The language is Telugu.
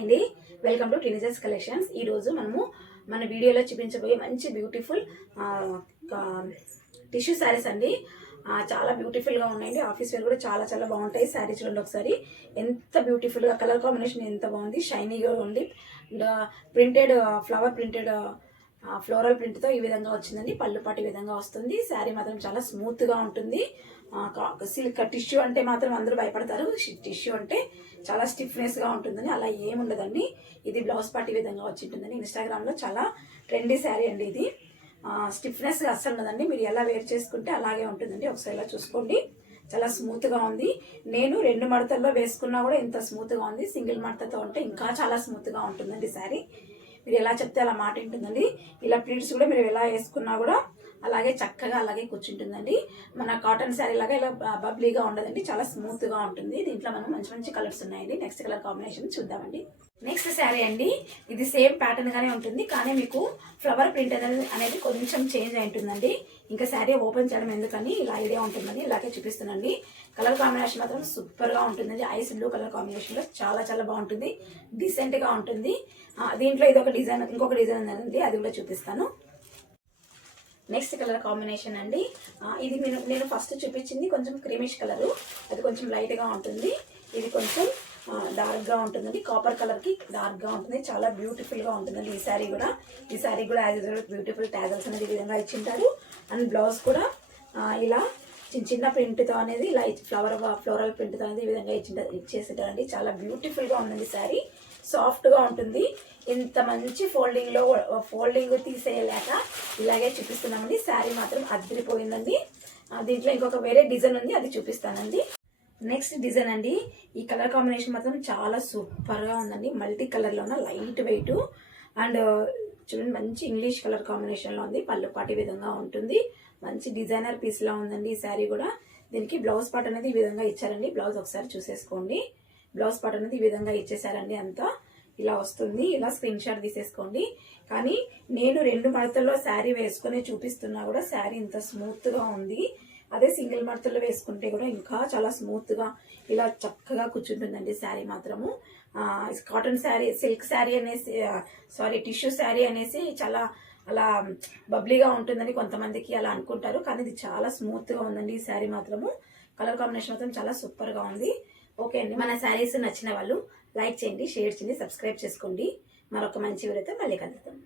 అండి, వెల్కమ్ టు టీనేజర్స్ కలెక్షన్స్. ఈరోజు మనము మన వీడియోలో చూపించబోయే మంచి బ్యూటిఫుల్ టిష్యూ శారీస్ అండి. చాలా బ్యూటిఫుల్గా ఉన్నాయండి. ఆఫీస్ వేర్ కూడా చాలా చాలా బాగుంటాయి. శారీ చూడండి ఒకసారి, ఎంత బ్యూటిఫుల్గా కలర్ కాంబినేషన్ ఎంత బాగుంది, షైనీగా ఉంది. ప్రింటెడ్ ఫ్లవర్ ప్రింటెడ్ ఫ్లోరల్ ప్రింట్తో ఈ విధంగా వచ్చిందండి. పళ్ళుపాటి విధంగా వస్తుంది. శారీ మాత్రం చాలా స్మూత్గా ఉంటుంది. సిల్క్ టిష్యూ అంటే మాత్రం అందరూ భయపడతారు. టిష్యూ అంటే చాలా స్టిఫ్నెస్గా ఉంటుందని, అలా ఏముండదండి. ఇది బ్లౌజ్ పార్టీ విధంగా వచ్చి ఉంటుందండి. ఇన్స్టాగ్రామ్లో చాలా ట్రెండీ శారీ అండి ఇది. స్టిఫ్నెస్గా అస్సలు ఉండదండి. మీరు ఎలా వేర్ చేసుకుంటే అలాగే ఉంటుందండి. ఒకసారి ఇలా చూసుకోండి, చాలా స్మూత్గా ఉంది. నేను 2 మడతల్లో వేసుకున్నా కూడా ఇంత స్మూత్గా ఉంది. సింగిల్ మడతతో ఉంటే ఇంకా చాలా స్మూత్గా ఉంటుందండి శారీ. మీరు ఎలా చెప్తే అలా మాట ఉంటుందండి. ఇలా ప్లీట్స్ కూడా మీరు ఎలా వేసుకున్నా కూడా అలాగే చక్కగా అలాగే కూర్చుంటుందండి. మన కాటన్ శారీ లాగా ఇలా బబ్లీగా ఉండదండి, చాలా స్మూత్గా ఉంటుంది. దీంట్లో మనం మంచి మంచి కలర్స్ ఉన్నాయండి. నెక్స్ట్ కలర్ కాంబినేషన్ చూద్దామండి. నెక్స్ట్ శారీ అండి, ఇది సేమ్ ప్యాటర్న్ గానే ఉంటుంది, కానీ మీకు ఫ్లవర్ ప్రింట్ అనేది కొంచెం చేంజ్ అయి ఉంటుందండి. ఇంకా శారీ ఓపెన్ చేయడం ఎందుకని ఇలా ఐడియా ఉంటుందని ఇలాగే చూపిస్తున్నాండి. కలర్ కాంబినేషన్ మాత్రం సూపర్ గా ఉంటుందండి. ఐస్ బ్లూ కలర్ కాంబినేషన్ లో చాలా చాలా బాగుంటుంది, డీసెంట్ గా ఉంటుంది. దీంట్లో ఇది ఒక డిజైన్, ఇంకొక డిజైన్ ఉందండి, అది కూడా చూపిస్తాను. నెక్స్ట్ కలర్ కాంబినేషన్ అండి, ఇది నేను ఫస్ట్ చూపించింది కొంచెం క్రీమిష్ కలరు, అది కొంచెం లైట్గా ఉంటుంది. ఇది కొంచెం డార్క్గా ఉంటుందండి. కాపర్ కలర్కి డార్క్గా ఉంటుంది, చాలా బ్యూటిఫుల్గా ఉంటుందండి. ఈ శారీ కూడా యాజ్ యూజువల్ బ్యూటిఫుల్ ట్యాజల్స్ అనేది ఈ విధంగా ఇచ్చింటారు. అండ్ బ్లౌజ్ కూడా ఇలా చిన్న చిన్న ప్రింట్తో అనేది ఇలా ఫ్లోరల్ ప్రింట్తో అనేది ఈ విధంగా ఇచ్చేసింటారండి. చాలా బ్యూటిఫుల్గా ఉందండి శారీ. సాఫ్ట్గా ఉంటుంది. ఇంత మంచి ఫోల్డింగ్ తీసేయలేక ఇలాగే చూపిస్తున్నామండి. శారీ మాత్రం అదిరిపోయిందండి. దీంట్లో ఇంకొక వేరే డిజైన్ ఉంది, అది చూపిస్తానండి. నెక్స్ట్ డిజైన్ అండి, ఈ కలర్ కాంబినేషన్ మాత్రం చాలా సూపర్గా ఉందండి. మల్టీ కలర్లో ఉన్న లైట్ వెయిట్ అండ్ చూడండి, మంచి ఇంగ్లీష్ కలర్ కాంబినేషన్లో ఉంది. పళ్ళుపాటి విధంగా ఉంటుంది. మంచి డిజైనర్ పీస్లా ఉందండి ఈ శారీ కూడా. దీనికి బ్లౌజ్ పార్ట్ అనేది ఈ విధంగా ఇచ్చారండి. బ్లౌజ్ ఒకసారి చూసేసుకోండి. బ్లౌజ్ పార్ట్ అనేది ఈ విధంగా ఇచ్చేసారండి. అంతా ఇలా వస్తుంది. ఇలా స్క్రీన్ షాట్ తీసేసుకోండి. కానీ నేను 2 మడతల్లో శారీ వేసుకుని చూపిస్తున్నా కూడా శారీ ఇంత స్మూత్గా ఉంది. అదే సింగిల్ మడతల్లో వేసుకుంటే కూడా ఇంకా చాలా స్మూత్గా ఇలా చక్కగా కూర్చుంటుందండి శారీ మాత్రము. కాటన్ శారీ, సిల్క్ శారీ అనేసి టిష్యూ శారీ అనేసి చాలా అలా బబ్లీగా ఉంటుందని కొంతమందికి అలా అనుకుంటారు, కానీ ఇది చాలా స్మూత్గా ఉందండి ఈ శారీ మాత్రము. కలర్ కాంబినేషన్ మాత్రం చాలా సూపర్గా ఉంది. ఓకే అండి, మన శారీస్ నచ్చిన వాళ్ళు లైక్ చేయండి, షేర్ చేయండి, సబ్స్క్రైబ్ చేసుకోండి. మరొక మంచి వీడియోతో మళ్ళీ కలుద్దాం.